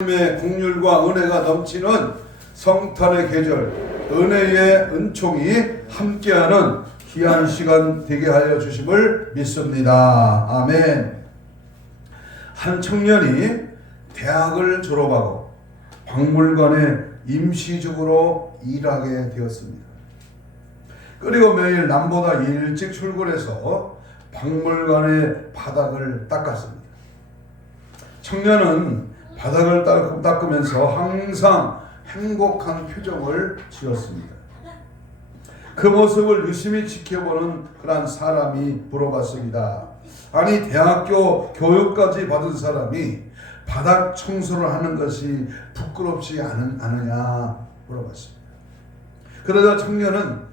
하나님의 긍휼과 은혜가 넘치는 성탄의 계절, 은혜의 은총이 함께하는 귀한 시간 되게 하여 주심을 믿습니다. 아멘. 한 청년이 대학을 졸업하고 박물관에 임시적으로 일하게 되었습니다. 그리고 매일 남보다 일찍 출근해서 박물관의 바닥을 닦았습니다. 청년은 바닥을 닦으면서 항상 행복한 표정을 지었습니다. 그 모습을 유심히 지켜보는 그런 사람이 물어봤습니다. 아니, 대학교 교육까지 받은 사람이 바닥 청소를 하는 것이 부끄럽지 않으냐 물어봤습니다. 그러자 청년은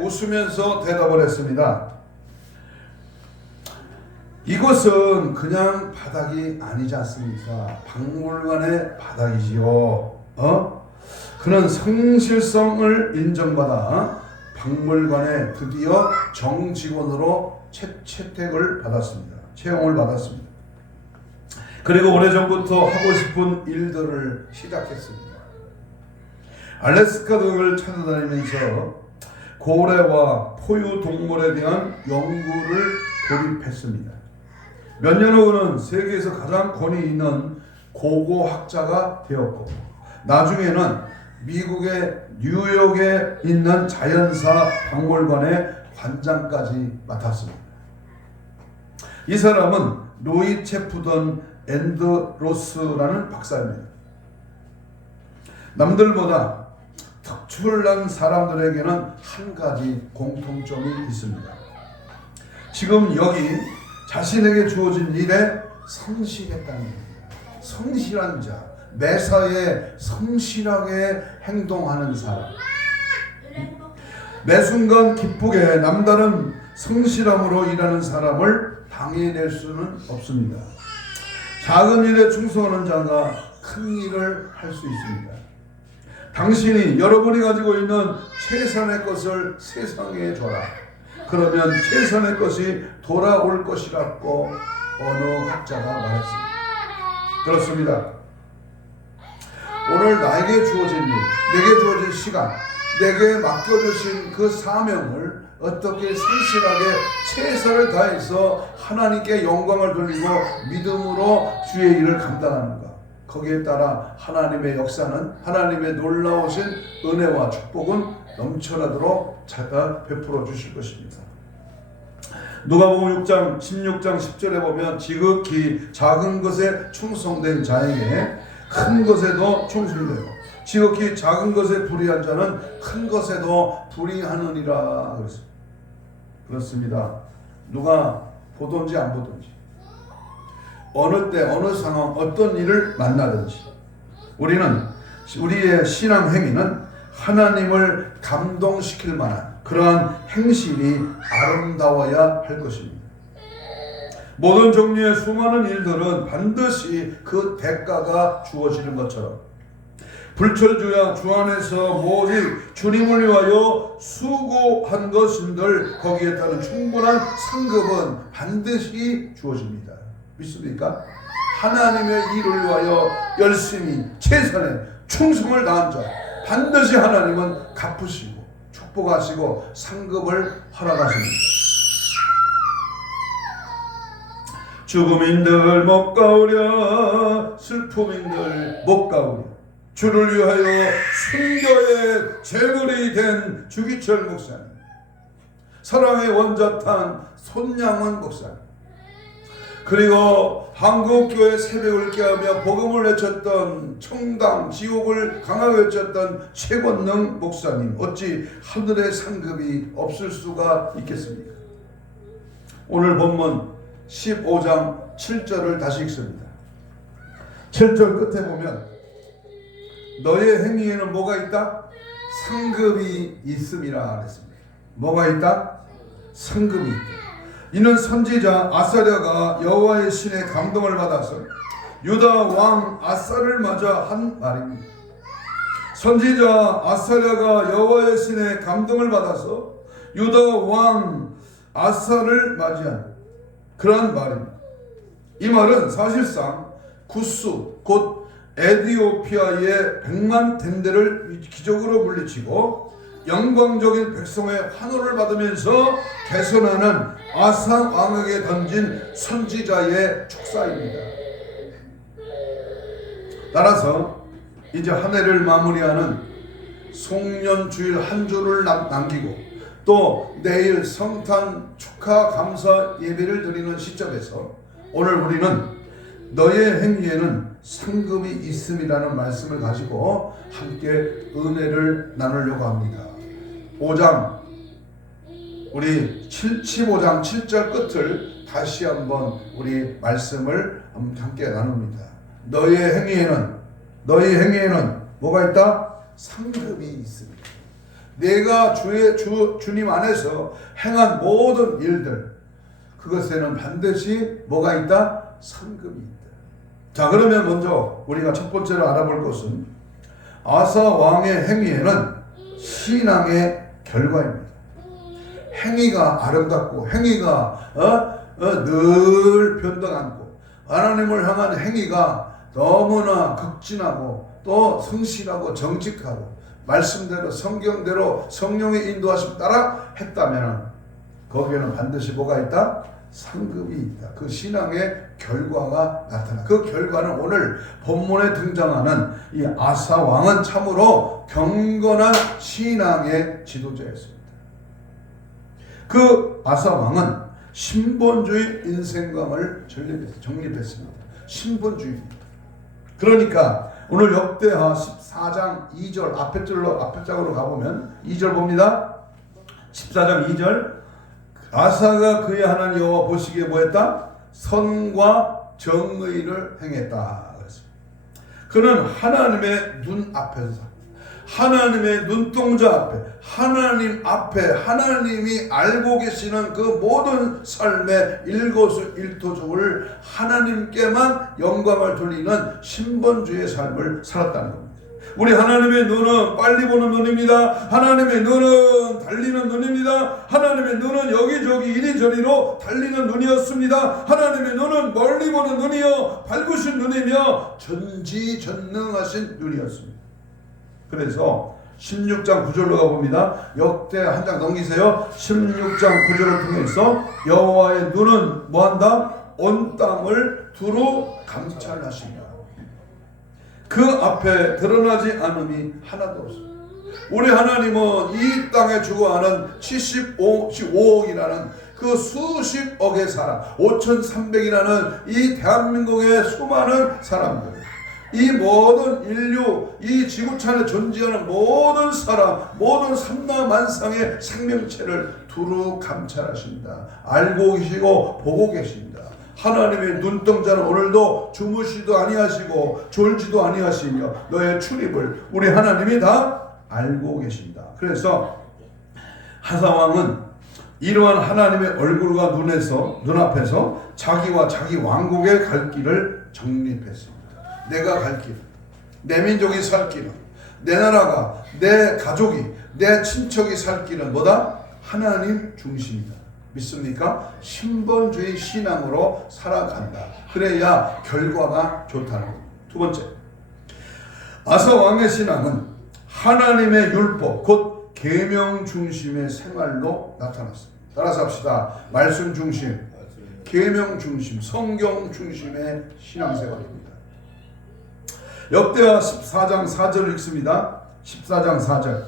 웃으면서 대답을 했습니다. 이곳은 그냥 바닥이 아니지 않습니까? 박물관의 바닥이지요. 그는 성실성을 인정받아 박물관에 드디어 정직원으로 채택을 받았습니다. 채용을 받았습니다. 그리고 오래전부터 하고 싶은 일들을 시작했습니다. 알래스카 등을 찾아다니면서 고래와 포유 동물에 대한 연구를 돌입했습니다. 몇 년 후는 세계에서 가장 권위 있는 고고학자가 되었고, 나중에는 미국의 뉴욕에 있는 자연사 박물관의 관장까지 맡았습니다. 이 사람은 로이 체프던 앤드로스라는 박사입니다. 남들보다 특출난 사람들에게는 한 가지 공통점이 있습니다. 지금 여기 자신에게 주어진 일에 성실했다는 겁니다. 성실한 자, 매사에 성실하게 행동하는 사람. 매 순간 기쁘게 남다른 성실함으로 일하는 사람을 방해낼 수는 없습니다. 작은 일에 충성하는 자가 큰 일을 할 수 있습니다. 당신이 여러분이 가지고 있는 최선의 것을 세상에 줘라. 그러면 최선의 것이 돌아올 것이라고 어느 학자가 말했습니다. 그렇습니다. 오늘 나에게 주어진 일, 내게 주어진 시간, 내게 맡겨주신 그 사명을 어떻게 성실하게 최선을 다해서 하나님께 영광을 돌리고 믿음으로 주의 일을 감당하는가. 거기에 따라 하나님의 역사는, 하나님의 놀라우신 은혜와 축복은 넘쳐나도록 자가 베풀어 주실 것입니다. 누가복음 6장 16장 10절에 보면 지극히 작은 것에 충성된 자에게 큰 것에도 충성되고 지극히 작은 것에 불의한 자는 큰 것에도 불의하느니라 그랬습니다. 그렇습니다. 누가 보든지 안 보든지 어느 때 어느 상황 어떤 일을 만나든지 우리의 신앙 행위는 하나님을 감동시킬 만한 그러한 행실이 아름다워야 할 것입니다. 모든 종류의 수많은 일들은 반드시 그 대가가 주어지는 것처럼 불철주야 주 안에서 오직 주님을 위하여 수고한 것인들 거기에 따른 충분한 상급은 반드시 주어집니다. 믿습니까? 하나님의 일을 위하여 열심히 최선의 충성을 다한 자 반드시 하나님은 갚으시고 축복하시고 상급을 허락하십니다. 죽음인들 못 가오랴 슬픔인들 못 가오랴 주를 위하여 순교의 제물이 된 주기철 목사님, 사랑의 원자탄 손양원 목사님, 그리고 한국교회 새벽을 깨우며 복음을 외쳤던 청당 지옥을 강하게 외쳤던 최권능 목사님, 어찌 하늘의 상급이 없을 수가 있겠습니까? 오늘 본문 15장 7절을 다시 읽습니다. 7절 끝에 보면 너의 행위에는 뭐가 있다? 상급이 있음이라 그랬습니다. 뭐가 있다? 상급이 있다. 이는 선지자 아사랴가 여호와의 신의 감동을 받아서 유다 왕 아사를 맞아 한 말입니다. 선지자 아사랴가 여호와의 신의 감동을 받아서 유다 왕 아사를 맞이한 그런 말입니다. 이 말은 사실상 구스 곧 에디오피아의 100만 텐대를 기적으로 물리치고 영광적인 백성의 환호를 받으면서 개선하는 아사 왕에게 던진 선지자의 축사입니다. 따라서 이제 한 해를 마무리하는 송년주일 한 주를 남기고 또 내일 성탄 축하 감사 예배를 드리는 시점에서 오늘 우리는 너의 행위에는 상급이 있음이라는 말씀을 가지고 함께 은혜를 나누려고 합니다. 5장 우리 15장 7절 끝을 다시 한번 우리 말씀을 함께 나눕니다. 너의 행위에는 뭐가 있다? 상급이 있습니다. 내가 주님 안에서 행한 모든 일들 그것에는 반드시 뭐가 있다? 상급이 있다. 자, 그러면 먼저 우리가 첫 번째로 알아볼 것은 아사 왕의 행위에는 신앙의 결과입니다. 행위가 아름답고 행위가 늘 변덕 않고 하나님을 향한 행위가 너무나 극진하고 또 성실하고 정직하고 말씀대로 성경대로 성령의 인도하심 따라 했다면 거기에는 반드시 뭐가 있다? 상급이 있다. 그 신앙의 결과가 나타나. 그 결과는 오늘 본문에 등장하는 이 아사 왕은 참으로 경건한 신앙의 지도자였습니다. 그 아사 왕은 신본주의 인생관을 정립했습니다. 신본주의입니다. 그러니까 오늘 역대하 14장 2절 앞에 장으로 가보면 2절 봅니다. 14장 2절 아사가 그의 하나님 여호와 보시기에 뭐했다? 선과 정의를 행했다. 그는 하나님의 눈 앞에서 하나님의 눈동자 앞에 하나님 앞에 하나님이 알고 계시는 그 모든 삶의 일거수일투족을 하나님께만 영광을 돌리는 신본주의 삶을 살았다는 겁니다. 우리 하나님의 눈은 빨리 보는 눈입니다. 하나님의 눈은 달리는 눈입니다. 하나님의 눈은 여기저기 이리저리로 달리는 눈이었습니다. 하나님의 눈은 멀리 보는 눈이요 밝으신 눈이며 전지전능하신 눈이었습니다. 그래서 16장 9절로 가봅니다. 역대 한 장 넘기세요. 16장 9절을 통해서 여호와의 눈은 뭐한다? 온 땅을 두루 감찰하시며 그 앞에 드러나지 않음이 하나도 없습니다. 우리 하나님은 이 땅에 주거하는 75억이라는 그 수십억의 사람 5300이라는 이 대한민국의 수많은 사람들 이 모든 인류 이 지구촌에 존재하는 모든 사람 모든 삼라만상의 생명체를 두루 감찰하신다. 알고 계시고 보고 계신다. 하나님의 눈동자는 오늘도 주무시도 아니하시고 졸지도 아니하시며 너의 출입을 우리 하나님이 다 알고 계신다. 그래서 아사왕은 이러한 하나님의 얼굴과 눈앞에서 자기와 자기 왕국의 갈 길을 정립했습니다. 내가 갈 길, 내 민족이 살 길은, 내 나라가, 내 가족이, 내 친척이 살 길은 뭐다? 하나님 중심이다. 믿습니까? 신본주의 신앙으로 살아간다. 그래야 결과가 좋다는 겁니다. 두 번째, 아사 왕의 신앙은 하나님의 율법, 곧 계명 중심의 생활로 나타났습니다. 따라서 합시다. 말씀 중심, 계명 중심, 성경 중심의 신앙생활입니다. 역대하 14장 4절을 읽습니다. 14장 4절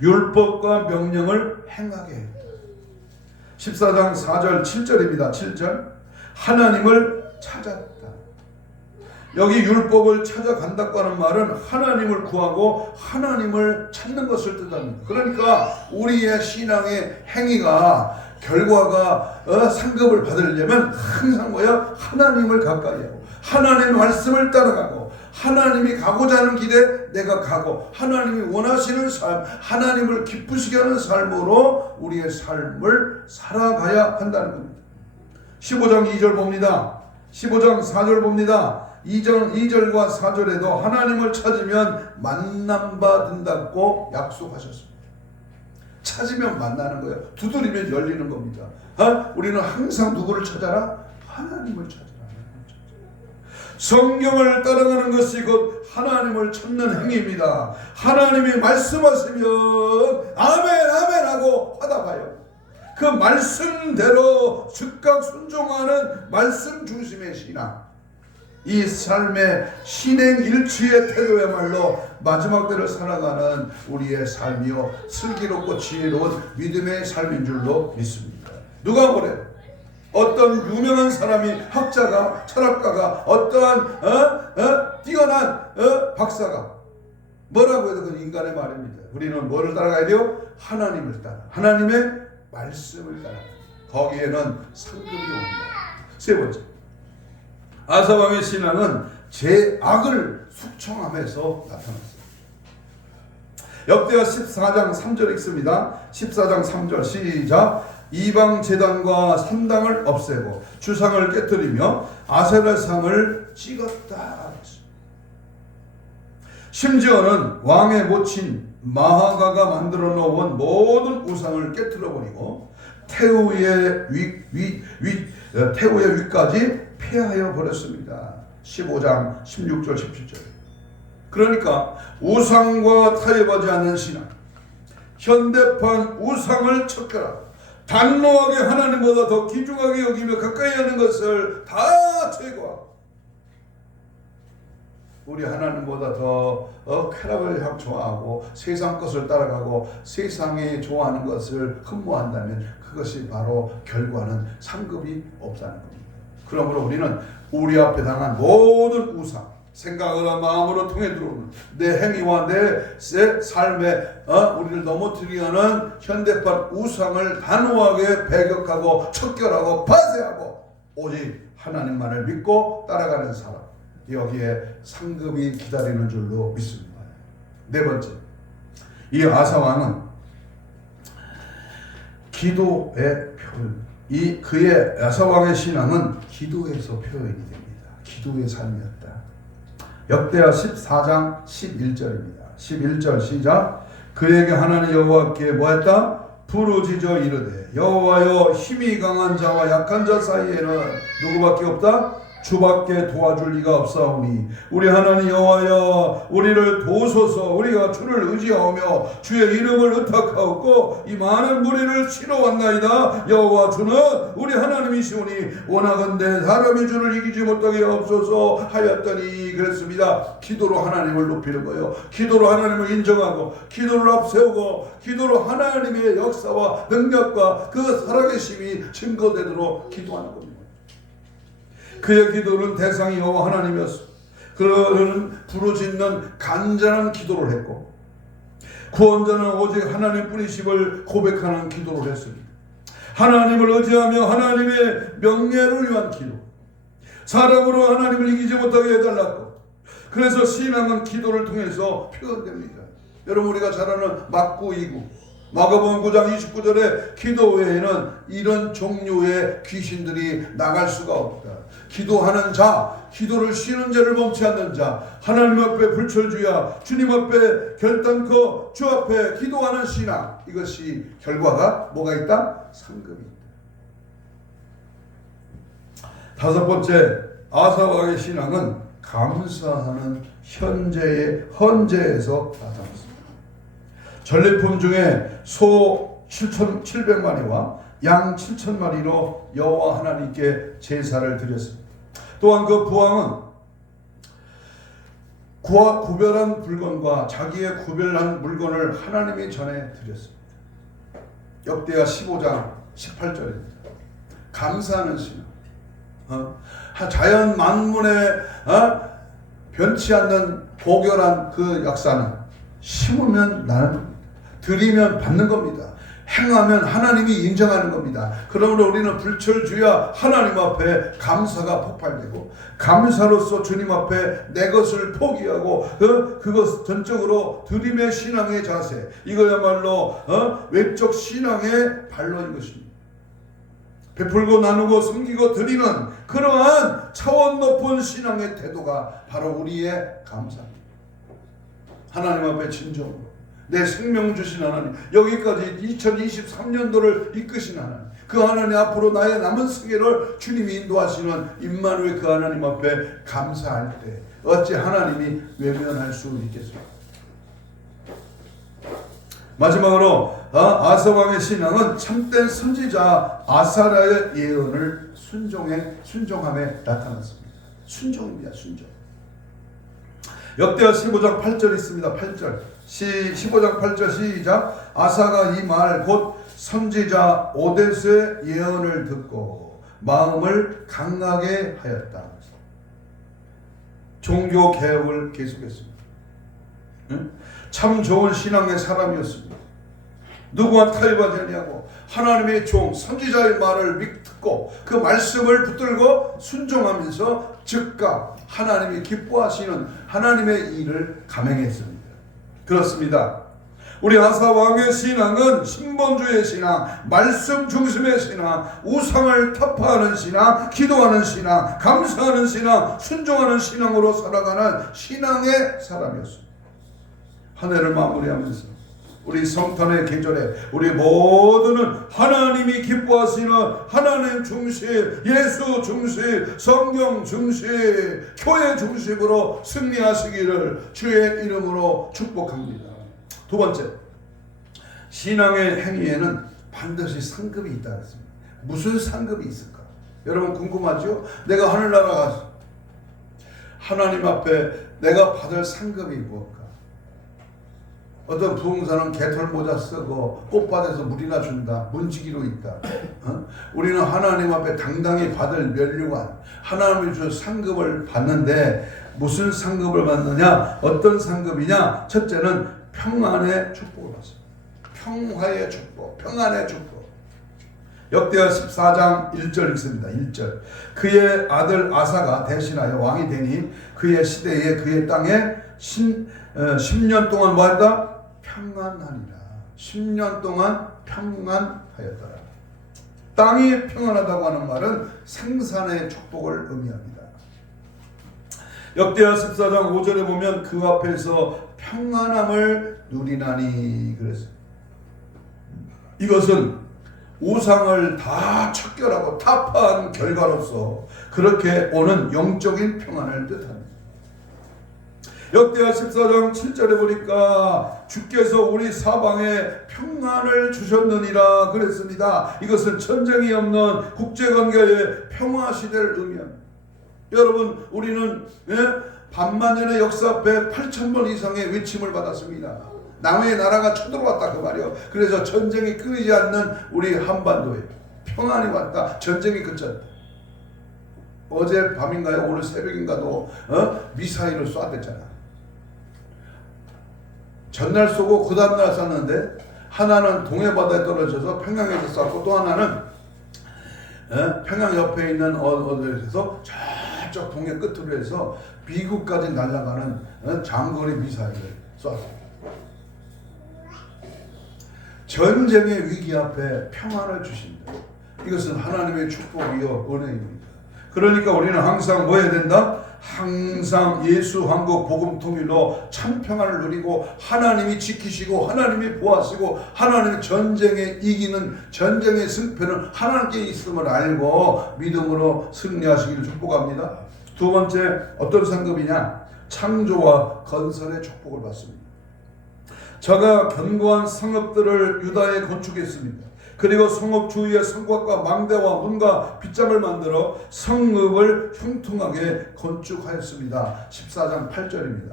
율법과 명령을 행하게 했다. 14장 4절 7절입니다. 7절 하나님을 찾았다. 여기 율법을 찾아간다고 하는 말은 하나님을 구하고 하나님을 찾는 것을 뜻합니다. 그러니까 우리의 신앙의 행위가 결과가 상급을 받으려면 항상 뭐야? 하나님을 가까이 하고 하나님의 말씀을 따라가고 하나님이 가고자 하는 길에 내가 가고 하나님이 원하시는 삶 하나님을 기쁘시게 하는 삶으로 우리의 삶을 살아가야 한다는 겁니다. 15장 2절 봅니다. 15장 4절 봅니다. 2절과 4절에도 하나님을 찾으면 만남받는다고 약속하셨습니다. 찾으면 만나는 거예요. 두드리면 열리는 겁니다. 우리는 항상 누구를 찾아라? 하나님을 찾아라. 성경을 따라가는 것이 곧 하나님을 찾는 행위입니다. 하나님이 말씀하시면 아멘 아멘 하고 화답하여 그 말씀대로 즉각 순종하는 말씀 중심의 신앙, 이 삶의 신행일치의 태도야말로 마지막 때를 살아가는 우리의 삶이요 슬기롭고 지혜로운 믿음의 삶인 줄로 믿습니다. 누가 뭐래? 어떤 유명한 사람이, 학자가, 철학가가, 어떠한 뛰어난 박사가 뭐라고 해도 그 인간의 말입니다. 우리는 뭐를 따라가야 돼요? 하나님을 따라, 하나님의 말씀을 따라. 거기에는 상급이 옵니다. 세 번째, 아사왕의 신앙은 죄악을 숙청함에서 나타났습니다. 역대하 14장 3절 읽습니다. 14장 3절 시작. 이방 제단과 산당을 없애고 주상을 깨뜨리며 아세라상을 찍었다. 심지어는 왕의 모친 마하가가 만들어 놓은 모든 우상을 깨뜨려 버리고 태우의 위까지 폐하여 버렸습니다. 15장 16절 17절. 그러니까 우상과 타협하지 않는 신앙, 현대판 우상을 척결하고 단호하게 하나님보다 더 귀중하게 여기며 가까이 하는 것을 다 제거하고 우리 하나님보다 더 쾌락을 좋아하고 세상 것을 따라가고 세상이 좋아하는 것을 흠모한다면 그것이 바로 결과는 상급이 없다는 겁니다. 그러므로 우리는 우리 앞에 당한 모든 우상, 생각으로 마음으로 통해 들어오는 내 행위와 내 삶에 우리를 넘어뜨리게 하는 현대판 우상을 단호하게 배격하고 척결하고 파쇄하고 오직 하나님만을 믿고 따라가는 사람, 여기에 상급이 기다리는 줄로 믿습니다. 네 번째, 이 아사왕은 기도의 표현, 이 그의 아사왕의 신앙은 기도에서 표현이 됩니다. 기도의 삶이었다. 역대하 14장 11절입니다. 11절 시작. 그에게 하나님 여호와께 뭐했다? 부르짖어 이르되 여호와여, 힘이 강한 자와 약한 자 사이에는 누구밖에 없다? 주밖에 도와줄 리가 없사오니 우리 하나님 여호와여, 우리를 도우소서. 우리가 주를 의지하오며 주의 이름을 의탁하옵고 이 많은 무리를 치러 왔나이다. 여호와 주는 우리 하나님이시오니 원하건대 사람이 주를 이기지 못하게 하옵소서 하였더니 그랬습니다. 기도로 하나님을 높이는 거예요. 기도로 하나님을 인정하고 기도를 앞세우고 기도로 하나님의 역사와 능력과 그 살아계심이 증거되도록 기도하는 겁니다. 그의 기도는 대상이 여호와 하나님이었어. 그는 부르짖는 간절한 기도를 했고 구원자는 오직 하나님뿐이심을 고백하는 기도를 했습니다. 하나님을 의지하며 하나님의 명예를 위한 기도, 사람으로 하나님을 이기지 못하게 해달라고. 그래서 신앙은 기도를 통해서 표현됩니다. 여러분, 우리가 잘 아는 막구 2구 마가복음 9장 29절에 기도 외에는 이런 종류의 귀신들이 나갈 수가 없다. 기도하는 자, 기도를 쉬는 죄를 멈추지 않는 자, 하나님 앞에 불철주야, 주님 앞에 결단코 주 앞에 기도하는 신앙, 이것이 결과가 뭐가 있다? 상급이 있다. 다섯 번째, 아사왕의 신앙은 감사하는 헌재에서 나타났습니다. 전리품 중에 소 7,700마리와 양 7,000마리로 여호와 하나님께 제사를 드렸습니다. 또한 그 부왕은 구별한 물건과 자기의 구별한 물건을 하나님이 전해 드렸습니다. 역대하 15장 18절입니다. 감사하는 신앙. 자연 만문에 변치 않는 보결한 그 역사는 심으면 나는 드리면 받는 겁니다. 행하면 하나님이 인정하는 겁니다. 그러므로 우리는 불철주야 하나님 앞에 감사가 폭발되고 감사로서 주님 앞에 내 것을 포기하고 그것 전적으로 드림의 신앙의 자세, 이거야말로 외적 신앙의 반론인 것입니다. 베풀고 나누고 섬기고 드리는 그러한 차원 높은 신앙의 태도가 바로 우리의 감사입니다. 하나님 앞에 진정으로 내 생명 주신 하나님, 여기까지 2023년도를 이끄신 하나님, 그 하나님 앞으로 나의 남은 생애를 주님이 인도하시는 임마누엘 그 하나님 앞에 감사할 때 어찌 하나님이 외면할 수 있겠습니까? 마지막으로 아사 왕의 신앙은 참된 선지자 아사랴의 예언을 순종함에 나타났습니다. 순종입니다. 순종. 역대하 15장 8절 있습니다. 8절 15장 8절 시작. 아사가 이 말 곧 선지자 오데스의 예언을 듣고 마음을 강하게 하였다. 종교 개혁을 계속했습니다. 참 좋은 신앙의 사람이었습니다. 누구와 타협하지 아니하고 하나님의 종 선지자의 말을 듣고 그 말씀을 붙들고 순종하면서 즉각 하나님이 기뻐하시는 하나님의 일을 감행했습니다. 그렇습니다. 우리 아사 왕의 신앙은 신본주의 신앙, 말씀 중심의 신앙, 우상을 타파하는 신앙, 기도하는 신앙, 감사하는 신앙, 순종하는 신앙으로 살아가는 신앙의 사람이었습니다. 한 해를 마무리하면서 우리 성탄의 계절에 우리 모두는 하나님이 기뻐하시는 하나님 중심, 예수 중심, 성경 중심, 교회 중심으로 승리하시기를 주의 이름으로 축복합니다. 두 번째, 신앙의 행위에는 반드시 상급이 있다 했습니다. 무슨 상급이 있을까? 여러분 궁금하죠? 내가 하늘나라 가서 하나님 앞에 내가 받을 상급이 무엇일까? 어떤 부흥사는 개털 모자 쓰고 꽃밭에서 물이나 준다. 문지기로 있다. 우리는 하나님 앞에 당당히 받을 면류관, 하나님이 주신 상급을 받는데 무슨 상급을 받느냐? 어떤 상급이냐? 첫째는 평안의 축복을 받습니다. 평화의 축복, 평안의 축복. 역대하 14장 1절 있습니다. 1절. 그의 아들 아사가 대신하여 왕이 되니 그의 시대에 그의 땅에 10년 동안 뭐 했다? 평안하니라. 10년 동안 평안하였더라. 땅이 평안하다고 하는 말은 생산의 축복을 의미합니다. 역대하 14장 5절에 보면 그 앞에서 평안함을 누리나니 그랬어요. 이것은 우상을 다 척결하고 타파한 결과로서 그렇게 오는 영적인 평안을 뜻합니다. 역대하 14장 7절에 보니까 주께서 우리 사방에 평안을 주셨느니라 그랬습니다. 이것은 전쟁이 없는 국제관계의 평화시대를 의미합니다. 여러분 우리는 반만년의 역사 앞에 8,000번 이상의 외침을 받았습니다. 남의 나라가 쳐들어왔다 그 말이요. 그래서 전쟁이 끊이지 않는 우리 한반도에 평안이 왔다. 전쟁이 그쳤다. 어제 밤인가요? 오늘 새벽인가도 미사일을 쏘았댔잖아. 전날 쏘고 그 다음날 쐈는데 하나는 동해바다에 떨어져서 평양에서 쐈고 또 하나는 평양 옆에 있는 어디에서 저쪽 동해 끝으로 해서 미국까지 날아가는 장거리 미사일을 쐈습니다. 전쟁의 위기 앞에 평안을 주신다. 이것은 하나님의 축복이요 은혜입니다. 그러니까 우리는 항상 뭐 해야 된다? 항상 예수 한국 복음 통일로 참 평안을 누리고 하나님이 지키시고 하나님이 보호하시고 하나님의 전쟁에 이기는 전쟁의 승패는 하나님께 있음을 알고 믿음으로 승리하시기를 축복합니다. 두 번째 어떤 상급이냐? 창조와 건설의 축복을 받습니다. 저가 견고한 성읍들을 유다에 건축했습니다. 그리고 성읍 주위에 성곽과 망대와 문과 빗장을 만들어 성읍을 흉통하게 건축하였습니다. 14장 8절입니다.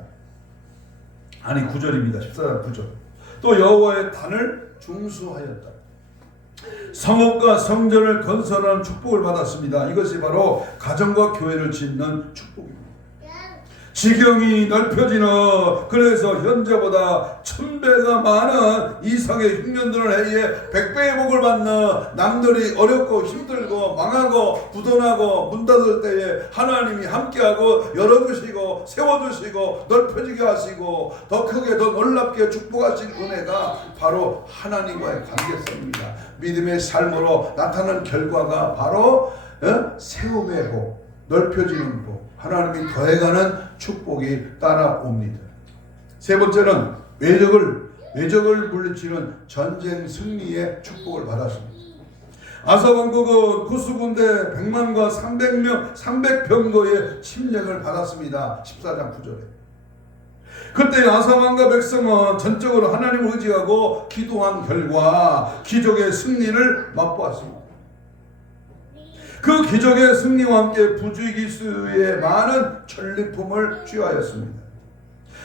아니 9절입니다. 14장 9절. 또 여호와의 단을 중수하였다. 성읍과 성전을 건설하는 축복을 받았습니다. 이것이 바로 가정과 교회를 짓는 축복입니다. 지경이 넓혀지는 그래서 현재보다 1000배가 많은 이상의 흉년들은 해에 100배의 복을 받는 남들이 어렵고 힘들고 망하고 부도나고 문 닫을 때에 하나님이 함께하고 열어주시고 세워주시고 넓혀지게 하시고 더 크게 더 놀랍게 축복하신 은혜가 바로 하나님과의 관계성입니다. 믿음의 삶으로 나타나는 결과가 바로 세움의 복, 넓혀지는 복, 하나님이 더해가는 축복이 따라옵니다. 세 번째는 외적을 물리치는 전쟁 승리의 축복을 받았습니다. 아사 왕국은 구수군대 100만과 300병거의 침략을 받았습니다. 14장 9절에. 그때 아사 왕과 백성은 전적으로 하나님을 의지하고 기도한 결과 기적의 승리를 맛보았습니다. 그 기적의 승리와 함께 부주의기수의 많은 전리품을 취하였습니다.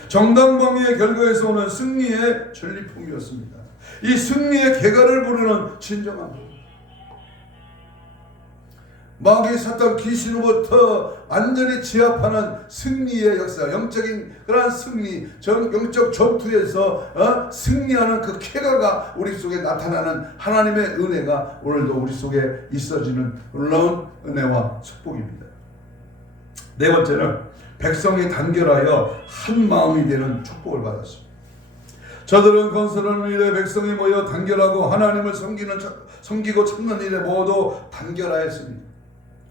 정당방위의 결과에서 오는 승리의 전리품이었습니다. 이 승리의 계가를 부르는 진정한 마귀 사탄 귀신으로부터 완전히 제압하는 승리의 역사, 영적인 그러한 승리, 영적 전투에서 승리하는 그 쾌가가 우리 속에 나타나는 하나님의 은혜가 오늘도 우리 속에 있어지는 놀라운 은혜와 축복입니다. 네 번째는 백성이 단결하여 한 마음이 되는 축복을 받았습니다. 저들은 건설하는 일에 백성이 모여 단결하고 하나님을 섬기고 찾는 일에 모두 단결하였습니다.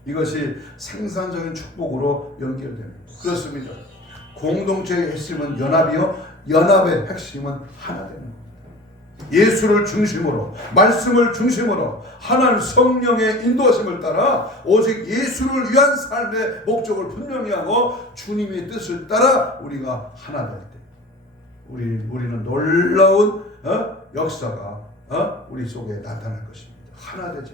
이것이 생산적인 축복으로 연결됩니다. 그렇습니다. 공동체의 핵심은 연합이요, 연합의 핵심은 하나 되는 겁니다. 예수를 중심으로, 말씀을 중심으로 하나님 성령의 인도하심을 따라 오직 예수를 위한 삶의 목적을 분명히 하고 주님의 뜻을 따라 우리가 하나 될 때 우리는 놀라운 역사가 우리 속에 나타날 것입니다. 하나 되자.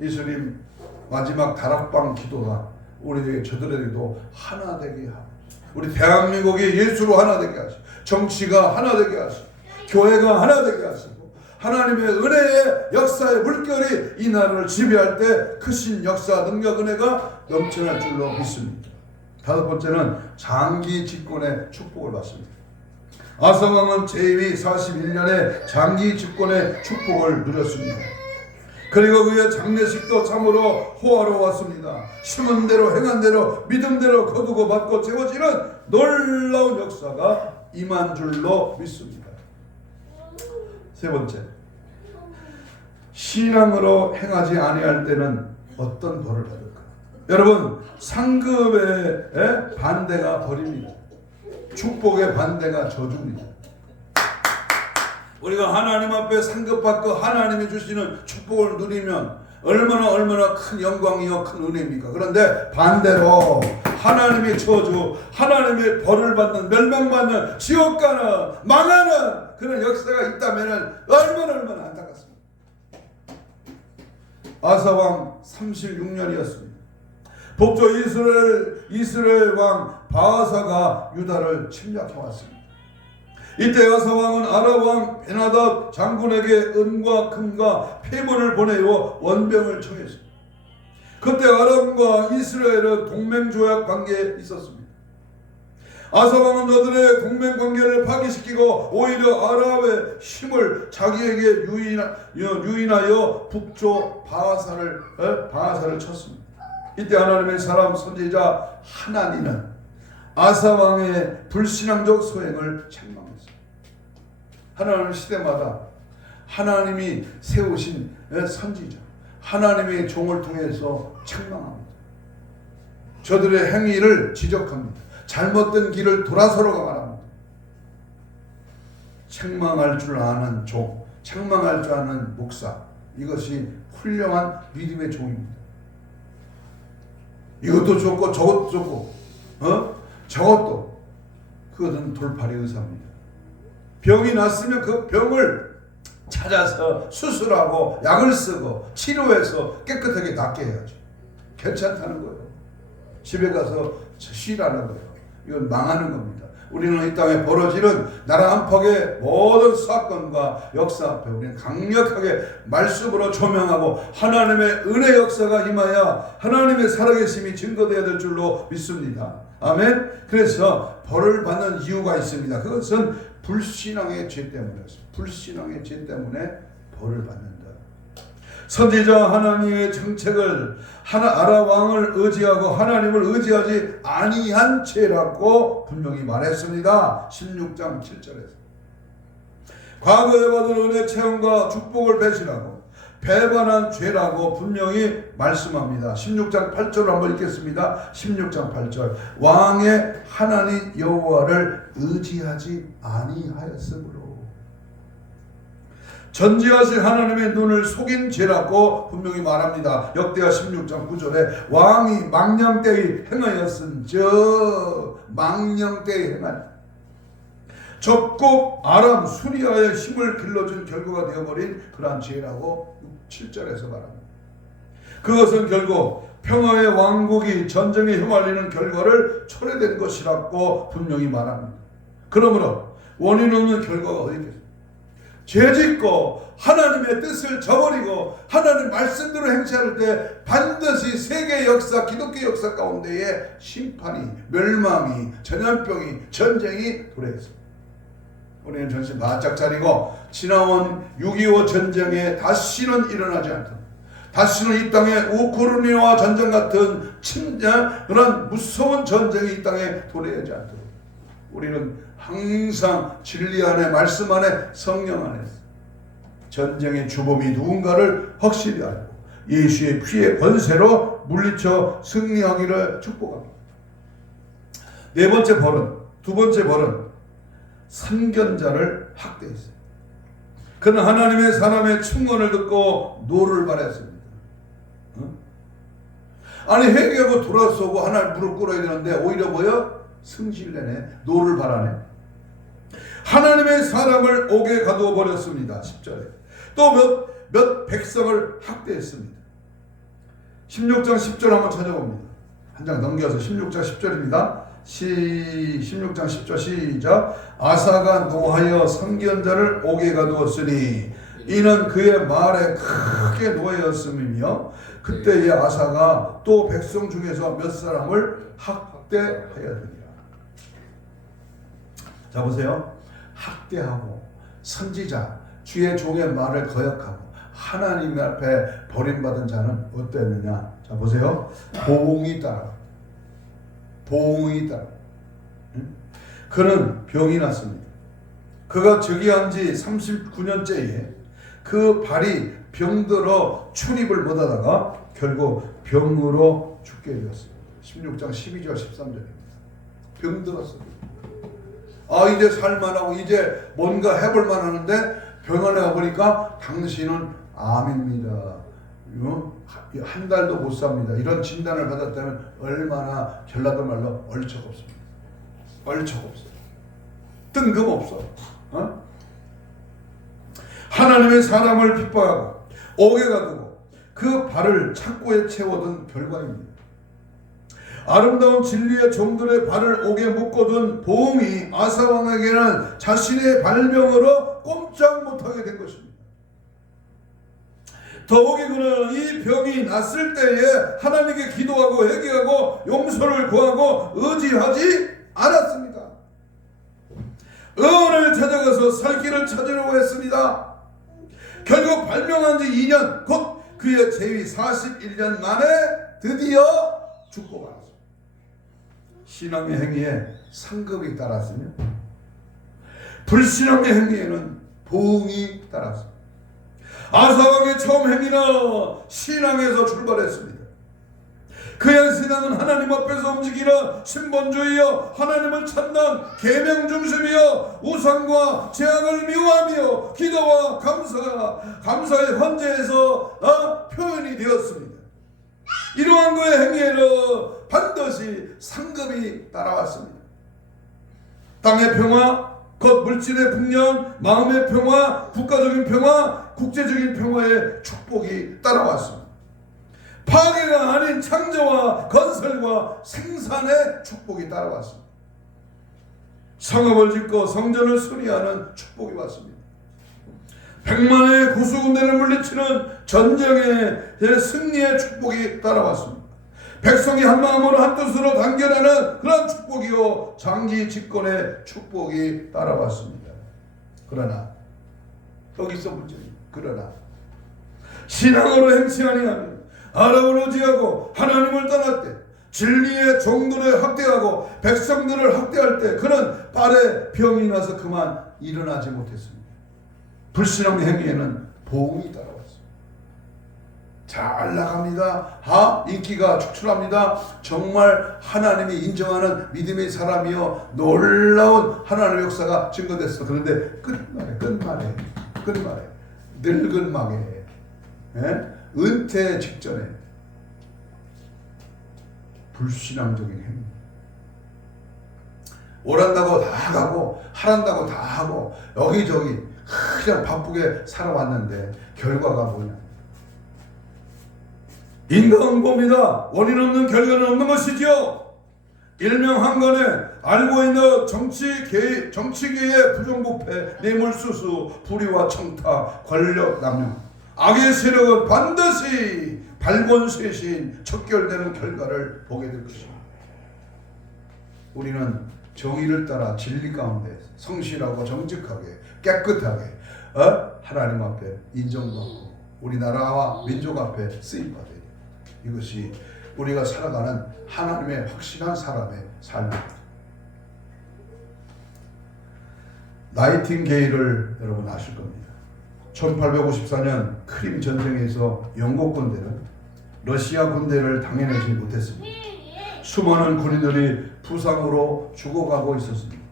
예수님 마지막 다락방 기도가 우리에게 저들에게도 하나 되게 하고, 우리 대한민국이 예수로 하나 되게 하시고, 정치가 하나 되게 하시고, 교회가 하나 되게 하시고, 하나님의 은혜의 역사의 물결이 이 나라를 지배할 때 크신 역사, 능력, 은혜가 넘쳐날 줄로 믿습니다. 다섯 번째는 장기 집권의 축복을 받습니다. 아사 왕은 제2 41년에 장기 집권의 축복을 누렸습니다. 그리고 그의 장례식도 참으로 호화로웠습니다. 심은 대로 행한 대로 믿음대로 거두고 받고 채워지는 놀라운 역사가 임한 줄로 믿습니다. 세 번째, 신앙으로 행하지 아니할 때는 어떤 벌을 받을까? 여러분, 상급의 반대가 벌입니다. 축복의 반대가 저주입니다. 우리가 하나님 앞에 상급받고 하나님이 주시는 축복을 누리면 얼마나 큰 영광이요 큰 은혜입니까? 그런데 반대로 하나님의 저주, 하나님의 벌을 받는, 멸망받는, 지옥 가는, 망하는 그런 역사가 있다면 얼마나 안타깝습니다. 아사왕 36년이었습니다. 북쪽 이스라엘 왕 바하사가 유다를 침략해 왔습니다. 이때 아사왕은 아랍왕 베나답 장군에게 은과 금과 폐물을 보내어 원병을 청했습니다. 그때 아람과 이스라엘은 동맹조약 관계에 있었습니다. 아사왕은 저들의 동맹관계를 파기시키고 오히려 아랍의 힘을 자기에게 유인하여 북쪽 바하사를 쳤습니다. 이때 하나님의 사람 선지자 하나니는 아사왕의 불신앙적 소행을 책망했습니다. 하나님 시대마다 하나님이 세우신 선지자, 하나님의 종을 통해서 책망합니다. 저들의 행위를 지적합니다. 잘못된 길을 돌아서라고 말합니다. 책망할 줄 아는 종, 책망할 줄 아는 목사, 이것이 훌륭한 믿음의 종입니다. 이것도 좋고 저것도 좋고 저것도, 그것은 돌팔이 의사입니다. 병이 났으면 그 병을 찾아서 수술하고 약을 쓰고 치료해서 깨끗하게 낫게 해야죠. 괜찮다는 거예요. 집에 가서 쉬라는 거예요. 이건 망하는 겁니다. 우리는 이 땅에 벌어지는 나라 안팎의 모든 사건과 역사 앞에 우리는 강력하게 말씀으로 조명하고 하나님의 은혜 역사가 임하여 하나님의 살아계심이 증거되어야 될 줄로 믿습니다. 아멘. 그래서 벌을 받는 이유가 있습니다. 그것은 불신앙의 죄 때문이었습니다. 불신앙의 죄 때문에 벌을 받는다. 선지자 하나님의 정책을 아랍 왕을 의지하고 하나님을 의지하지 아니한 죄라고 분명히 말했습니다. 16장 7절에서 과거에 받은 은혜 체험과 축복을 배신하고 배반한 죄라고 분명히 말씀합니다. 16장 8절을 한번 읽겠습니다. 16장 8절 왕의 하나님 여호와를 의지하지 아니하였으므로 전지하신 하나님의 눈을 속인 죄라고 분명히 말합니다. 역대하 16장 9절에 왕이 망령되이 행하였은 저 망령되이 행한 적국 아람 수리아의 힘을 길러준 결과가 되어버린 그러한 죄라고 7절에서 말합니다. 그것은 결국 평화의 왕국이 전쟁에 휘말리는 결과를 초래된 것이라고 분명히 말합니다. 그러므로 원인 없는 결과가 어디 있겠습니까? 죄짓고 하나님의 뜻을 저버리고 하나님 말씀대로 행치할 때 반드시 세계 역사, 기독교 역사 가운데에 심판이, 멸망이, 전염병이, 전쟁이 도래했습니다. 우리는 정신 바짝 차리고 지나온 6.25 전쟁에 다시는 일어나지 않도록, 다시는 이 땅에 우크라이나와 전쟁 같은 그런 무서운 전쟁이 이 땅에 도래하지 않도록 우리는 항상 진리 안에, 말씀 안에, 성령 안에서 전쟁의 주범이 누군가를 확실히 알고 예수의 피의 권세로 물리쳐 승리하기를 축복합니다. 두 번째 벌은 선견자를 학대했어요. 그는 하나님의 사람의 충언을 듣고 노를 바랐습니다. 아니 회개하고 돌아서고 하나님 무릎 꿇어야 되는데 오히려 뭐야? 승질내네, 노를 바라네. 하나님의 사람을 옥에 가두어 버렸습니다. 10절에 또 몇 백성을 학대했습니다. 16장 10절 한번 찾아봅니다. 한 장 넘겨서 16장 10절입니다. 16장 10절 시작. 아사가 노하여 선견자를 옥에 가두었으니 이는 그의 말에 크게 노하였음이며 그때의 아사가 또 백성 중에서 몇 사람을 학대하였느니라. 자 보세요. 학대하고 선지자, 주의 종의 말을 거역하고 하나님 앞에 버림받은 자는 어땠느냐. 자 보세요. 보응이 따라. 보응이 따라. 그는 병이 났습니다. 그가 즉위한 지 39년째에 그 발이 병들어 출입을 못하다가 결국 병으로 죽게 되었습니다. 16장 12절 13절입니다. 병들었습니다. 이제 살만하고 이제 뭔가 해볼만 하는데 병원에 가보니까 당신은 암입니다. 한 달도 못 삽니다. 이런 진단을 받았다면 얼마나 전라도 말로 얼척없습니다. 얼척없어요. 뜬금없어. 하나님의 사람을 핍박하고 옥에 가두고 그 발을 창고에 채워둔 결과입니다. 아름다운 진리의 종들의 발을 옥에 묶어둔 보응이 아사 왕에게는 자신의 발병으로 꼼짝 못하게 된 것입니다. 더욱이 그는 이 병이 났을 때에 하나님께 기도하고 회개하고 용서를 구하고 의지하지 않았습니다. 의원을 찾아가서 살 길을 찾으려고 했습니다. 결국 발명한 지 2년 곧 그의 재위 41년 만에 드디어 죽고 말았습니다. 신앙의 행위에 상급이 따랐으며 불신앙의 행위에는 보응이 따랐습니다. 아사왕의 처음 행위는 신앙에서 출발했습니다. 그의 신앙은 하나님 앞에서 움직이는 신본주의여 하나님을 찾는 계명 중심이여 우상과 죄악을 미워하며 기도와 감사의 헌재에서 표현이 되었습니다. 이러한 그의 행위에는 반드시 상급이 따라왔습니다. 땅의 평화, 곧 물질의 풍년, 마음의 평화, 국가적인 평화, 국제적인 평화의 축복이 따라왔습니다. 파괴가 아닌 창조와 건설과 생산의 축복이 따라왔습니다. 성읍을 짓고 성전을 수리하는 축복이 왔습니다. 100만의 구수군대를 물리치는 전쟁의 승리의 축복이 따라왔습니다. 백성이 한 마음으로 한 뜻으로 단결하는 그런 축복이요 장기 집권의 축복이 따라왔습니다. 그러나 여기서 문제입니다. 그러나 신앙으로 행치 아니하면 아람을 의지하고 하나님을 떠날 때 진리의 종들을 학대하고 백성들을 학대할 때 그는 발에 병이 나서 그만 일어나지 못했습니다. 불신앙의 행위에는 보응이 따라왔습니다. 잘 나갑니다. 인기가 축출합니다. 정말 하나님이 인정하는 믿음의 사람이요 놀라운 하나님의 역사가 증거됐어. 그런데 끝말에 늙은 막에, 은퇴 직전에 불신앙적인 행위. 오란다고 다 가고 하란다고 다 하고 여기저기 그냥 바쁘게 살아왔는데 결과가 뭐냐? 인과응보입니다. 원인 없는 결과는 없는 것이지요. 일명 한간에 알고 있는 정치계의 부정부패, 뇌물수수, 불의와 청탁, 권력 남용, 악의 세력은 반드시 발권쇄신 척결되는 결과를 보게 될 것입니다. 우리는 정의를 따라 진리 가운데 성실하고 정직하게 깨끗하게 하나님 앞에 인정받고 우리나라와 민족 앞에 쓰임받아야 돼요. 이것이 우리가 살아가는 하나님의 확실한 사람의 삶입니다. 나이팅게일을 여러분 아실 겁니다. 1854년 크림 전쟁에서 영국 군대는 러시아 군대를 당해내지 못했습니다. 수많은 군인들이 부상으로 죽어가고 있었습니다.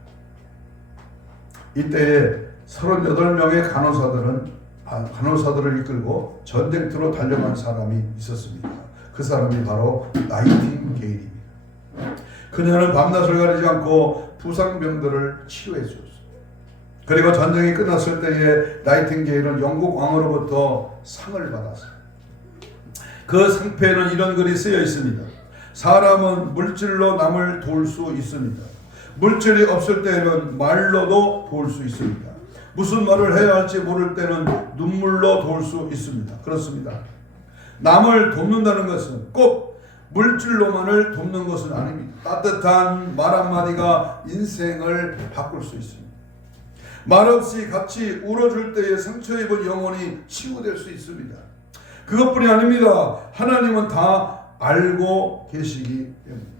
이때에 38명의 간호사들을 이끌고 전쟁터로 달려간 사람이 있었습니다. 그 사람이 바로 나이팅게일입니다. 그녀는 밤낮을 가리지 않고 부상병들을 치료해 주었습니다. 그리고 전쟁이 끝났을 때에 나이팅게일은 영국 왕으로부터 상을 받았습니다. 그 상패에는 이런 글이 쓰여 있습니다. 사람은 물질로 남을 도울 수 있습니다. 물질이 없을 때에는 말로도 도울 수 있습니다. 무슨 말을 해야 할지 모를 때는 눈물로 도울 수 있습니다. 그렇습니다. 남을 돕는다는 것은 꼭 물질로만을 돕는 것은 아닙니다. 따뜻한 말 한마디가 인생을 바꿀 수 있습니다. 말없이 같이 울어줄 때에 상처 입은 영혼이 치유될 수 있습니다. 그것뿐이 아닙니다. 하나님은 다 알고 계시기 때문입니다.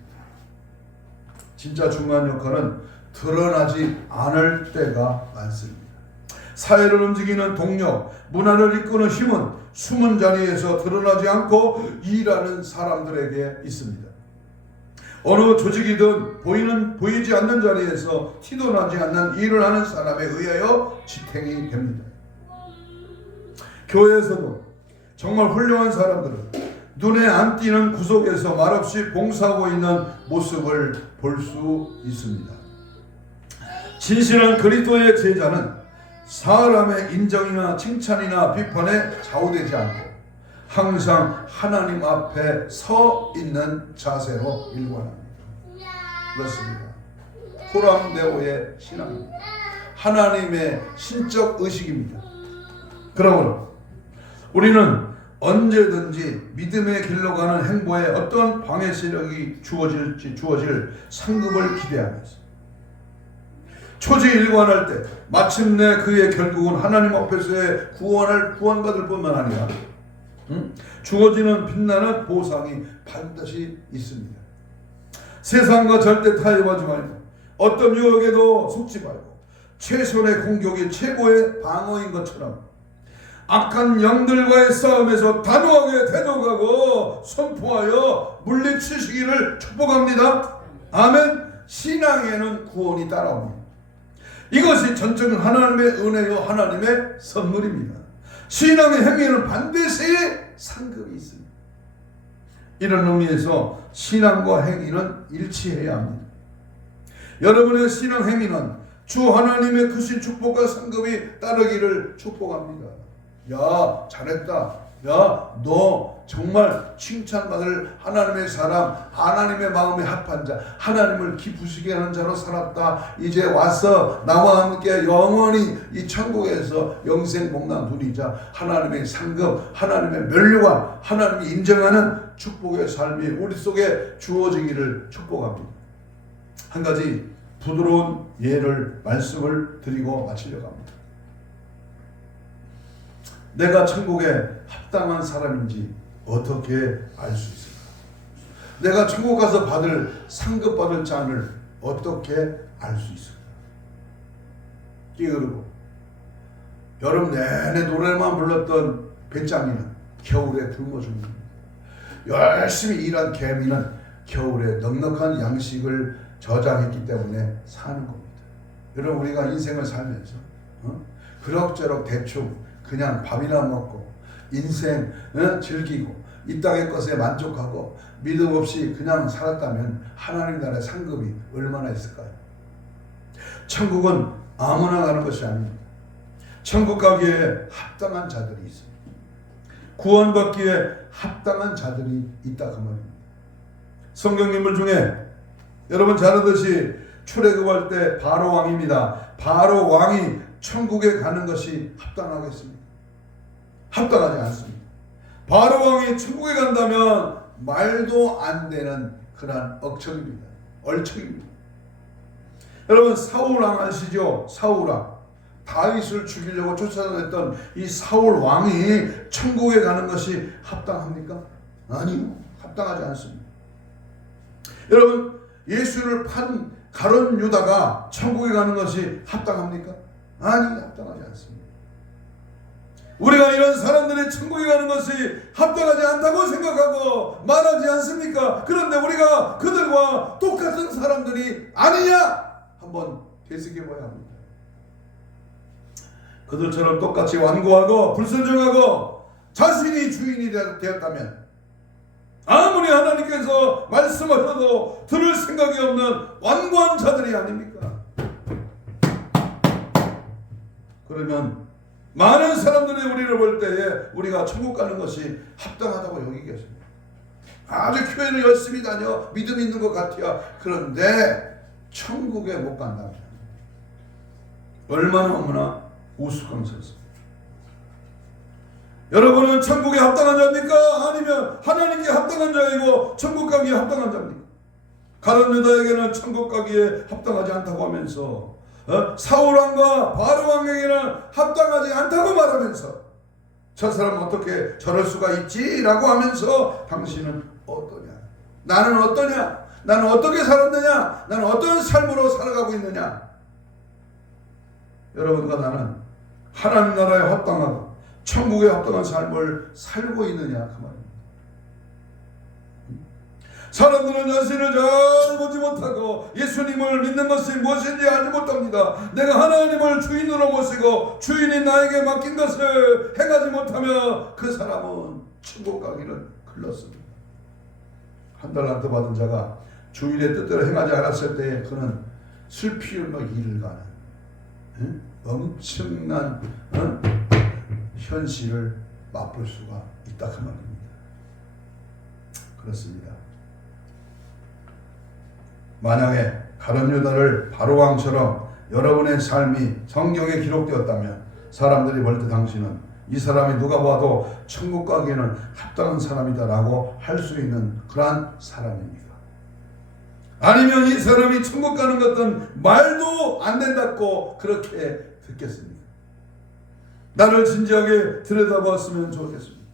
진짜 중요한 역할은 드러나지 않을 때가 많습니다. 사회를 움직이는 동력, 문화를 이끄는 힘은 숨은 자리에서 드러나지 않고 일하는 사람들에게 있습니다. 어느 조직이든 보이지 않는 자리에서 티도 나지 않는 일을 하는 사람에 의하여 지탱이 됩니다. 교회에서도 정말 훌륭한 사람들은 눈에 안 띄는 구석에서 말없이 봉사하고 있는 모습을 볼 수 있습니다. 진실한 그리스도의 제자는 사람의 인정이나 칭찬이나 비판에 좌우되지 않고 항상 하나님 앞에 서 있는 자세로 일관합니다. 그렇습니다. 호람데오의 신앙입니다. 하나님의 신적 의식입니다. 그러므로 우리는 언제든지 믿음의 길로 가는 행보에 어떤 방해 세력이 주어질 상급을 기대하면서 초지일관할 때 마침내 그의 결국은 하나님 앞에서의 구원받을 뿐만 아니라 주어지는 빛나는 보상이 반드시 있습니다. 세상과 절대 타협하지 말고 어떤 유혹에도 속지 말고 최선의 공격이 최고의 방어인 것처럼 악한 영들과의 싸움에서 단호하게 대적하고 선포하여 물리치시기를 축복합니다. 아멘. 신앙에는 구원이 따라옵니다. 이것이 전적인 하나님의 은혜요 하나님의 선물입니다. 신앙의 행위는 반드시 상급이 있습니다. 이런 의미에서 신앙과 행위는 일치해야 합니다. 여러분의 신앙 행위는 주 하나님의 크신 축복과 상급이 따르기를 축복합니다. 야, 잘했다. 야, 너 정말 칭찬받을 하나님의 사람, 하나님의 마음에 합한 자, 하나님을 기쁘시게 하는 자로 살았다. 이제 와서 나와 함께 영원히 이 천국에서 영생 복락 누리자. 하나님의 상급, 하나님의 면류관, 하나님이 인정하는 축복의 삶이 우리 속에 주어지기를 축복합니다. 한 가지 부드러운 말씀을 드리고 마치려고 합니다. 내가 천국에 합당한 사람인지 어떻게 알 수 있을까? 내가 천국 가서 상급 받을 잔을 어떻게 알 수 있을까? 끼그르고 여름 내내 노래만 불렀던 배짱이는 겨울에 굶어 죽는다. 열심히 일한 개미는 겨울에 넉넉한 양식을 저장했기 때문에 사는 겁니다. 여러분, 우리가 인생을 살면서 그럭저럭 대충 그냥 밥이나 먹고 인생 즐기고 이 땅의 것에 만족하고 믿음 없이 그냥 살았다면 하나님 나라의 상급이 얼마나 있을까요? 천국은 아무나 가는 것이 아닙니다. 천국 가기에 합당한 자들이 있습니다. 구원받기에 합당한 자들이 있다 그 말입니다. 성경 인물 중에 여러분 잘 아듯이 출애굽할 때 바로 왕입니다. 바로 왕이 천국에 가는 것이 합당하겠습니까? 합당하지 않습니다. 바로 왕이 천국에 간다면 말도 안 되는 그런 억척입니다. 얼척입니다. 여러분 사울 왕 아시죠? 사울 왕. 다윗을 죽이려고 쫓아다녔던 이 사울 왕이 천국에 가는 것이 합당합니까? 아니요. 합당하지 않습니다. 여러분 예수를 판 가룟 유다가 천국에 가는 것이 합당합니까? 아니, 합당하지 않습니다. 우리가 이런 사람들이 천국에 가는 것이 합당하지 않다고 생각하고 말하지 않습니까? 그런데 우리가 그들과 똑같은 사람들이 아니냐? 한번 되새겨 봐야 합니다. 그들처럼 똑같이 완고하고 불순종하고 자신이 주인이 되었다면 아무리 하나님께서 말씀하셔도 들을 생각이 없는 완고한 자들이 아닙니까? 그러면 많은 사람들이 우리를 볼 때에 우리가 천국 가는 것이 합당하다고 여기겠습니다. 아주 교회를 열심히 다녀 믿음 있는 것 같아요. 그런데 천국에 못 간다면 얼마나 너무나 우스꽝스럽습니다. 여러분은 천국에 합당한 자입니까? 아니면 하나님께 합당한 자이고 천국 가기에 합당한 자입니까? 가룟 유다에게는 천국 가기에 합당하지 않다고 하면서 사울 왕과 바로 왕에게는 합당하지 않다고 말하면서 저 사람 어떻게 저럴 수가 있지? 라고 하면서 당신은 어떠냐? 나는 어떠냐? 나는 어떻게 살았느냐? 나는 어떤 삶으로 살아가고 있느냐? 여러분과 나는 하나님 나라에 합당하고 천국에 합당한 삶을 살고 있느냐 그 말입니다. 사람들은 자신을 잘 보지 못하고 예수님을 믿는 것이 무엇인지 알지 못합니다. 내가 하나님을 주인으로 모시고 주인이 나에게 맡긴 것을 행하지 못하면 그 사람은 천국 가기를 글렀습니다. 한 달란트 받은 자가 주인의 뜻대로 행하지 않았을 때에 그는 슬피울로 일을 가는 엄청난 현실을 맛볼 수가 있다 그 말입니다. 그렇습니다. 만약에 가룟 유다를 바로 왕처럼 여러분의 삶이 성경에 기록되었다면 사람들이 볼 때 당신은 이 사람이 누가 봐도 천국 가기에는 합당한 사람이다라고 할 수 있는 그러한 사람입니까? 아니면 이 사람이 천국 가는 것은 말도 안 된다고 그렇게 듣겠습니까? 나를 진지하게 들여다보았으면 좋겠습니다.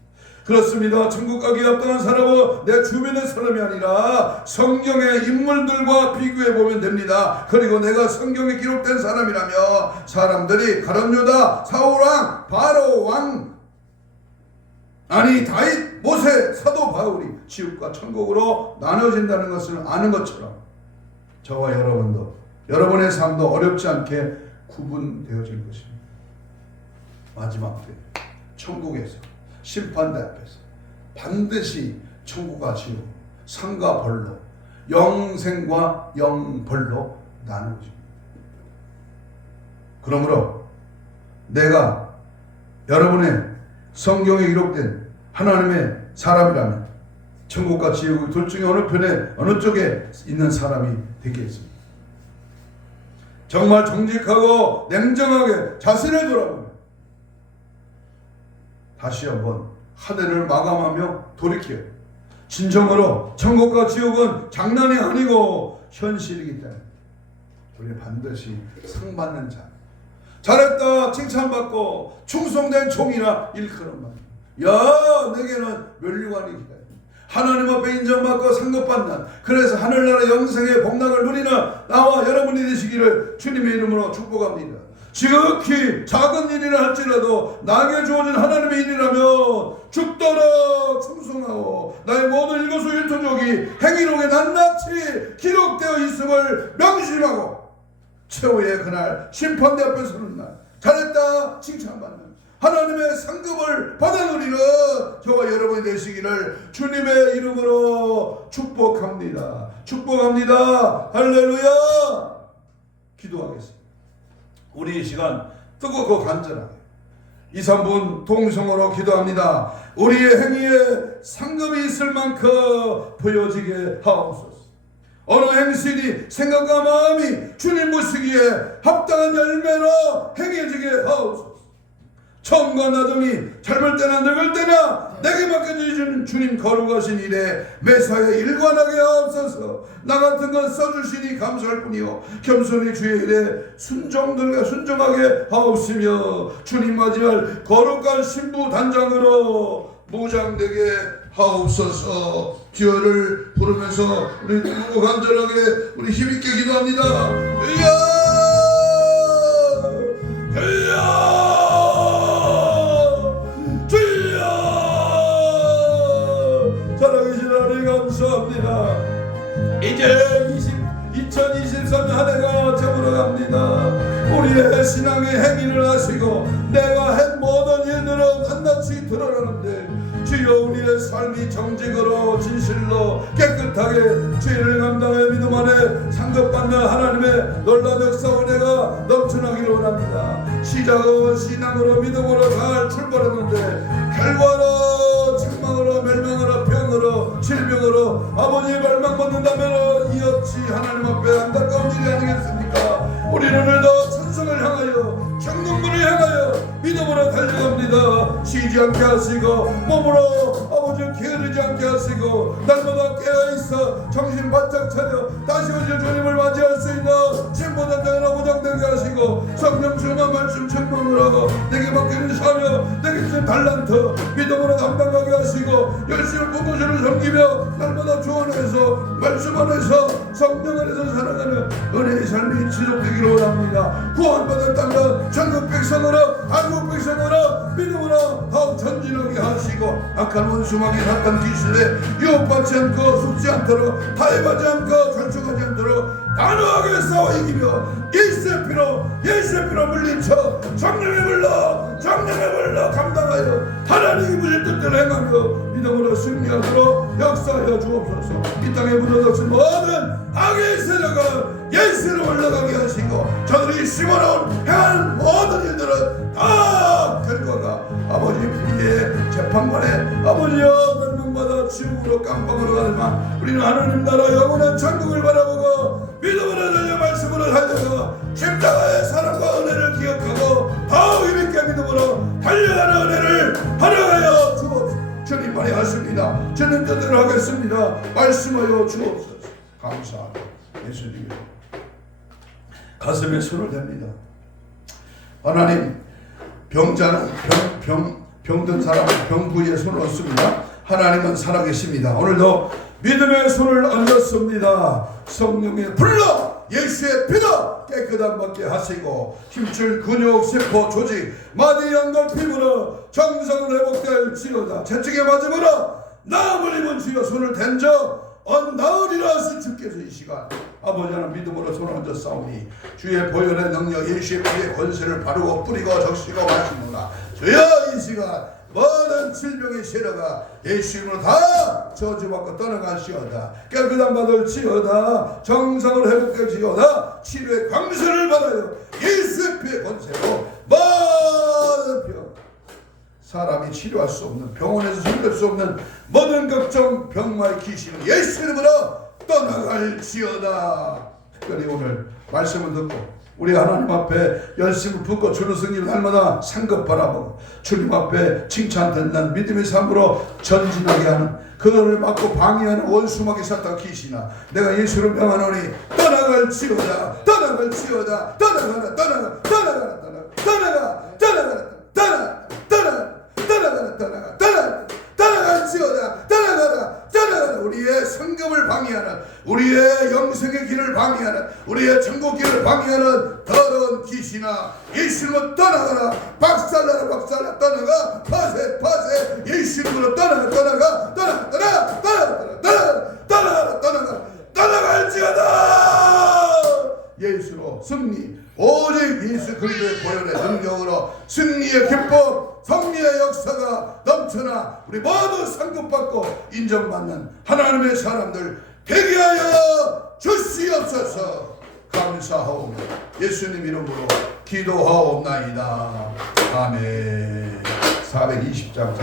그렇습니다. 천국 가기에 합당한 사람은 내 주변의 사람이 아니라 성경의 인물들과 비교해 보면 됩니다. 그리고 내가 성경에 기록된 사람이라며 사람들이 가룟 유다, 사울 왕, 바로 왕, 아니 다윗, 모세, 사도 바울이 지옥과 천국으로 나눠진다는 것을 아는 것처럼 저와 여러분도 여러분의 삶도 어렵지 않게 구분되어질 것입니다. 마지막 때 천국에서 심판대 앞에서 반드시 천국과 지옥, 상과 벌로, 영생과 영벌로 나누어집니다. 그러므로 내가 여러분의 성경에 기록된 하나님의 사람이라면 천국과 지옥의 둘 중에 어느 편에 어느 쪽에 있는 사람이 되겠습니다. 정말 정직하고 냉정하게 자신을 돌아보면 다시 한번 한 해를 마감하며 돌이켜 진정으로 천국과 지옥은 장난이 아니고 현실이기 때문에 우리 반드시 상 받는 자, 잘했다 칭찬받고 충성된 종이라 일컬은 말. 야, 내게는 면류관이 기다려. 하나님 앞에 인정받고 상급받는, 그래서 하늘나라 영생의 복락을 누리는 나와 여러분이 되시기를 주님의 이름으로 축복합니다. 지극히 작은 일이라 할지라도 나에게 주어진 하나님의 일이라면 죽도록 충성하고 나의 모든 일거수일투족이 행위록에 낱낱이 기록되어 있음을 명심하고 최후의 그날 심판대 앞에 서는 날 잘했다 칭찬받는 하나님의 상급을 받아 누리는 저와 여러분이 되시기를 주님의 이름으로 축복합니다. 축복합니다. 할렐루야. 기도하겠습니다. 우리 이 시간 뜨겁고 간절하게 2, 3분 동성으로 기도합니다. 우리의 행위에 상급이 있을 만큼 보여지게 하옵소서. 어느 행실이 생각과 마음이 주님 보시기에 합당한 열매로 행해지게 하옵소서. 처음과 나중이 젊을 때나 늙을 때나 내게 맡겨주신 주님 거룩하신 일에 매사에 일관하게 하옵소서. 나 같은 건 써주시니 감사할 뿐이요 겸손히 주의 일에 순종하게 하옵시며 주님 맞이할 거룩한 신부 단장으로 무장되게 하옵소서. 기호를 부르면서 우리 누구 간절하게 우리 힘있게 기도합니다. 살아계신 하나님 감사합니다. 이제 2023년 한 해가 저물어갑니다. 우리의 신앙의 행위를 하시고 내가 한 모든 일들은 낱낱이 드러나는데 주여 우리의 삶이 정직으로 진실로 깨끗하게 죄를 감당해 믿음 안에 상급받는 하나님의 놀라운 역사 은혜가 넘쳐나기를 원합니다. 시작은 신앙으로 믿음으로 잘 출발했는데 결과는 책망으로 멸망으로 병으로 질병으로 아버지의 멸망받는다면 이었지 하나님 앞에 안타까운 일이 아니겠습니까? 우리는 오늘도 천성을 향하여 정금문을 향하여 믿음으로 달려갑니다. 쉬지 않게 하시고 몸으로 아버지 게으르지 않게 하시고 날마다 깨어있어 정신 바짝 차려 다시 오실 주님을 맞이할 수 있는 신보단장이나 보장되게 하시고 성령 충만 말씀 책망으로 내게 맡기는 사명 내게 주신 달란트 믿음으로 감당하게 하시고 열심히 공동체를 섬기며 날마다 주 안에서 말씀 안에서 성령 안에서 살아가는 은혜의 삶이 지속되기를 원합니다. 구원받았다면 전국 백성으로 한국 백성으로 믿음으로 더욱 전진하게 하시고 악한 원수마귀 사탄 귀신에 유혹받지 않고 속지 않도록 타협하지 않고 절충하지 않도록 단호하게 싸워 이기며 예수의 피로 물리쳐 정령의 불러 감당하여 하나님이 부신 뜻대로 행하며 믿음으로 승리하도록 역사하여 주옵소서. 이 땅에 묻어닥친 모든 악의 세력을 예수로 올라가게 하시고 저들이 심어놓은 행한 모든 일들은 다 결과가 아버지 불의의 재판관에 아버지여 멸망받아 지옥으로 깜빵으로 가지만 우리는 하나님 나라 영원한 천국을 바라보고 믿음으로 달려 말씀으로 달려가 십자가의 사랑과 은혜를 기억하고 더욱 힘있게 믿음으로 달려가는 은혜를 허락하여 주옵소서. 주님만이 하십니다. 주님 뜻대로 하겠습니다. 말씀하여 주옵소서. 감사합니다. 예수님 가슴에 손을 댑니다. 하나님 병자는 병든 사람은 병부위에 손을 얹습니다. 하나님은 살아계십니다. 오늘도 믿음의 손을 얹었습니다. 성령의 불러 예수의 피로 깨끗한 받게 하시고 힘줄 근육 세포 조직 마디 연골 피부로 정상을 회복될지어다. 채찍에 맞음으로 나음을 입은 주여 손을 댄저 나으리라 하신 주께서 이 시간 아버지 하나님 믿음으로 손을 얹어 싸우니 주의 보혈의 능력 예수의 피의 권세를 바르고 뿌리고 적시고 마시노라. 주여 이 시간 모든 질병의 세력아 예수 이름으로 다 저주받고 떠나가시어다. 깨끗한 받을지어다. 정상을 회복될지어다. 치료의 광선을 받아요. 예수의 피의 권세로 모든 병 사람이 치료할 수 없는 병원에서 손댈 수 없는 모든 걱정 병마의 귀신은 예수 이름으로 떠나갈지어다. 특별히 오늘 말씀을 듣고 우리 하나님 앞에 열심을 붓고 주는 승리를 날마다 상급 바라보고 주님 앞에 칭찬 듣는 믿음의 삶으로 전진하게 하는 그들을 막고 방해하는 원수마귀 사탄 귀신아 내가 예수를 명하노니 떠나갈지어다. 떠나갈지어다. 떠나가라 떠나가 떠나가라 떠나가 떠나가라 떠나가 떠나갈지어다. 떠나가라 우리의 성금을 방해하는 우리의 영생의 길을 방해하는 우리의 천국 길을 방해하는 더러운 귀신아 예수님으로 떠나가라. 박살나라 떠나가 파세 예수님으로 떠나갈지어다. 떠나갈지어다. 예수로 승리, 오직 예수 그리스도의 보혈의 능력으로 승리의 기쁨, 성리의 역사가 넘쳐나 우리 모두 상급받고 인정받는 하나님의 사람들 되게 하여 주시옵소서. 감사하오 예수님 이름으로 기도하옵나이다. 아멘. 420장